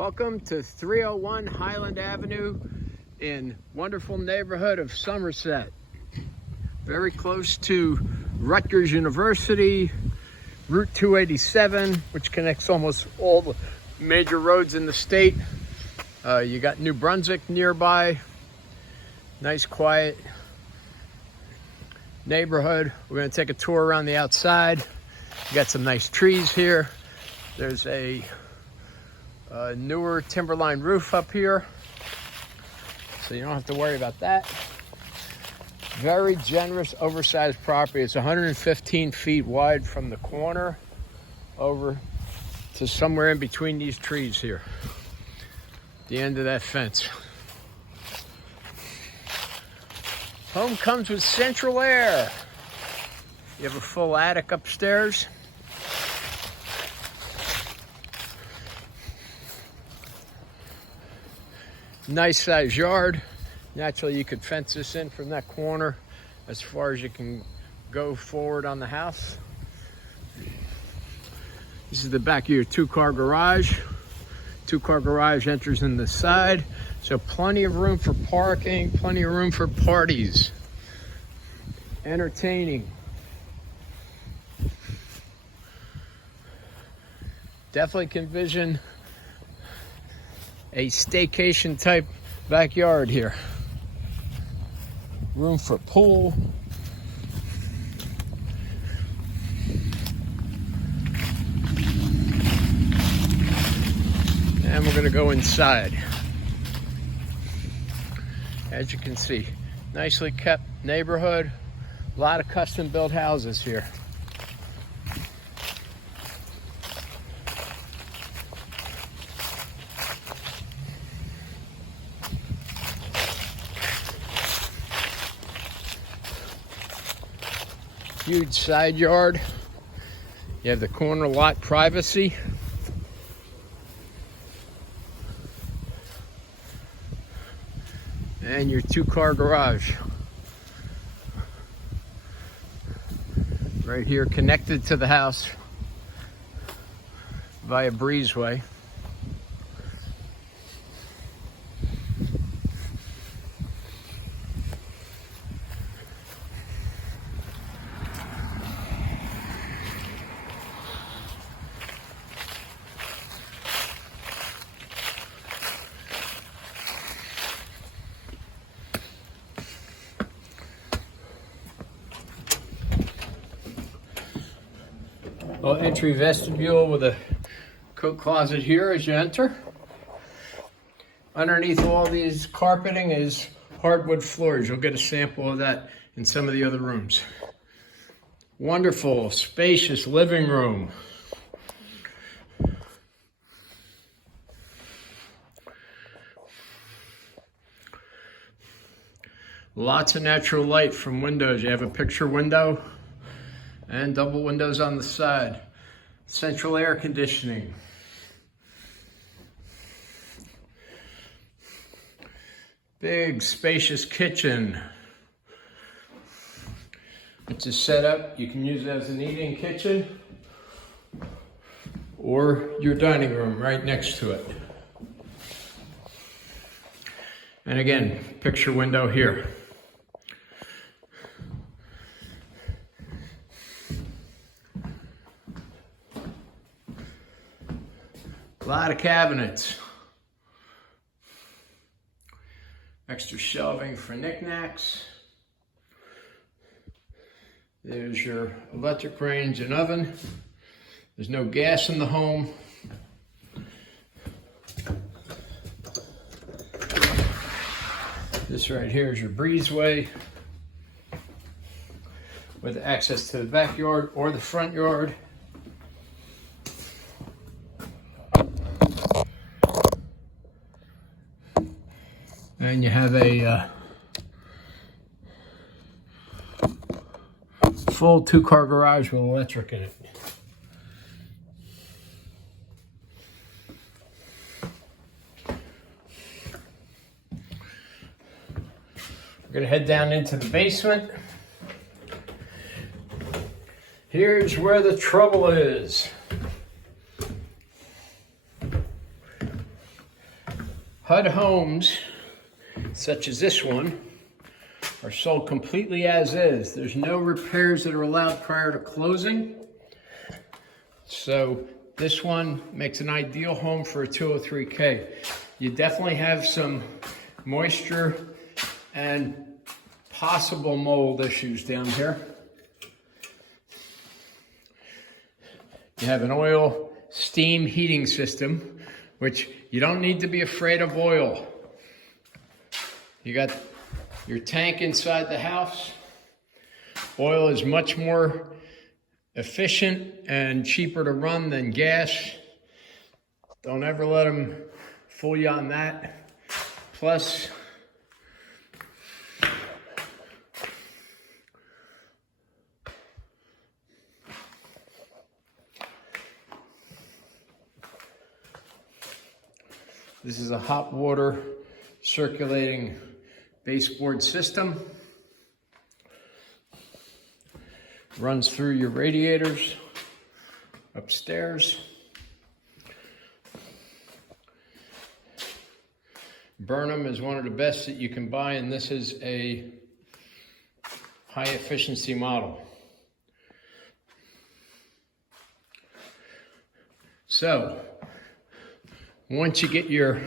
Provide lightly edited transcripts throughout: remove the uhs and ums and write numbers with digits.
Welcome to 301 Highland Avenue in wonderful neighborhood of Somerset. Very close to Rutgers University, Route 287, which connects almost all the major roads in the state. You got New Brunswick nearby. Nice, quiet neighborhood. We're going to take a tour around the outside. You got some nice trees here. There's a newer timberline roof up here, so you don't have to worry about that. Very generous, oversized property. It's 115 feet wide from the corner over to somewhere in between these trees here, the end of that fence. Home comes with central air. You have a full attic upstairs. Nice size yard. Naturally, you could fence this in from that corner as far as you can go forward on the house. This is the back of your two-car garage. Two-car garage enters in the side, so plenty of room for parking, plenty of room for parties, entertaining. Definitely can envision a staycation type backyard here. Room for pool. And we're gonna go inside. As you can see, nicely kept neighborhood. A lot of custom built houses here. Huge side yard. You have the corner lot privacy. And your two-car garage. Right here, connected to the house via breezeway. Well, entry vestibule with a coat closet here as you enter. Underneath all these carpeting is hardwood floors. You'll get a sample of that in some of the other rooms. Wonderful, spacious living room. Lots of natural light from windows. You have a picture window and double windows on the side. Central air conditioning. Big spacious kitchen, which is set up. You can use it as an eating kitchen or your dining room right next to it. And again, picture window here. A lot of cabinets. Extra shelving for knickknacks. There's your electric range and oven. There's no gas in the home. This right here is your breezeway with access to the backyard or the front yard. And you have a full two-car garage with electric in it. We're going to head down into the basement. Here's where the trouble is. HUD homes, such as this one, are sold completely as is. There's no repairs that are allowed prior to closing. So this one makes an ideal home for a 203K. You definitely have some moisture and possible mold issues down here. You have an oil steam heating system, which you don't need to be afraid of oil. You got your tank inside the house. Oil is much more efficient and cheaper to run than gas. Don't ever let them fool you on that. Plus, this is a hot water circulating baseboard system. Runs through your radiators upstairs. Burnham is one of the best that you can buy, and this is a high efficiency model. So, once you get your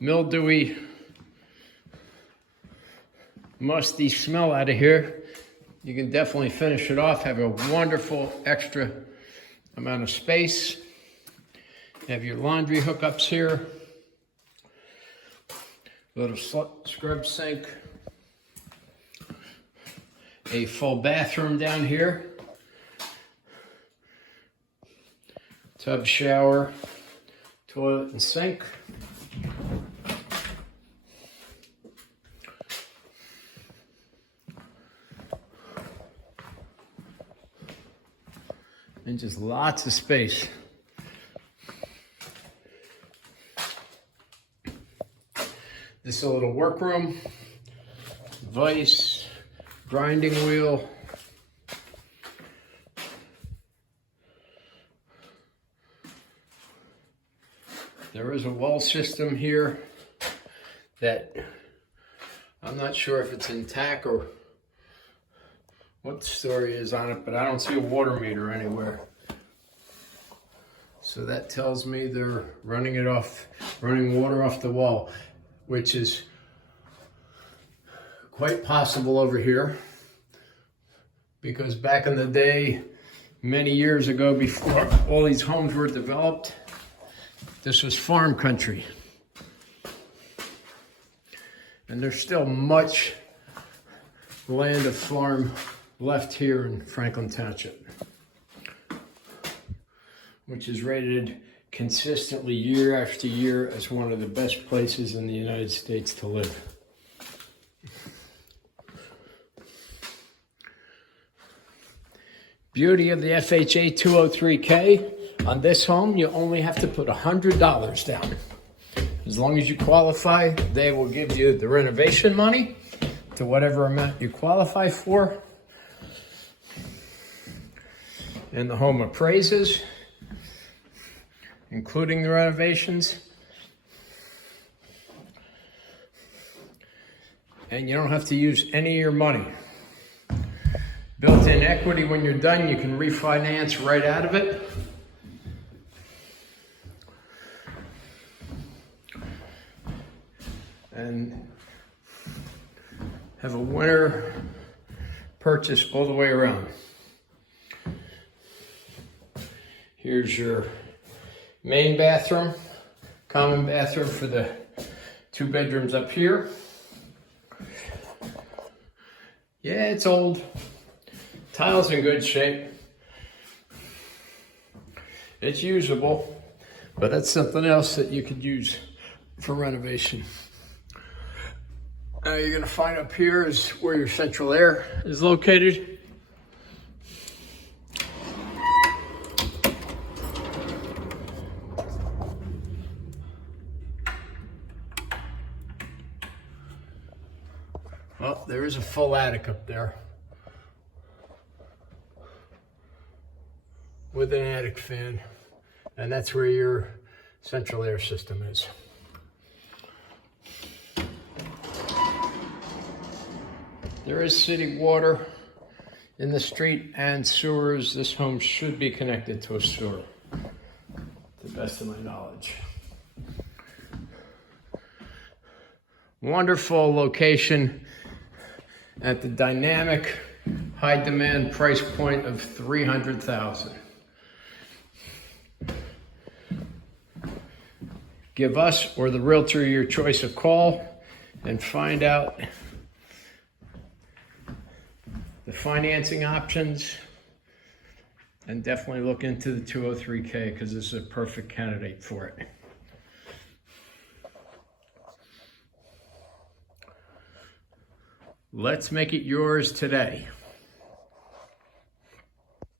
mildewy, musty smell out of here, you can definitely finish it off. Have a wonderful extra amount of space. Have your laundry hookups here. Little scrub sink. A full bathroom down here. Tub, shower, toilet and sink. And just lots of space. This is a little workroom, vise, grinding wheel. There is a wall system here that I'm not sure if it's intact or what the story is on it, but I don't see a water meter anywhere. So that tells me they're running water off the wall, which is quite possible over here, because back in the day, many years ago, before all these homes were developed, this was farm country. And there's still much land of farm left here in Franklin Township, which is rated consistently year after year as one of the best places in the United States to live. Beauty of the FHA 203K, on this home you only have to put $100 down. As long as you qualify, they will give you the renovation money to whatever amount you qualify for. And the home appraises, including the renovations. And you don't have to use any of your money. Built-in equity, when you're done, you can refinance right out of it. And have a winter purchase all the way around. Here's your main bathroom, common bathroom for the 2 bedrooms up here. Yeah, it's old. Tile's in good shape. It's usable, but that's something else that you could use for renovation. Now you're gonna find up here is where your central air is located. Oh, there is a full attic up there with an attic fan, and that's where your central air system is. There is city water in the street and sewers. This home should be connected to a sewer, to the best of my knowledge. Wonderful location at the dynamic, high demand price point of $300,000. Give us or the realtor your choice a call and find out the financing options, and definitely look into the 203K because this is a perfect candidate for it. Let's make it yours today.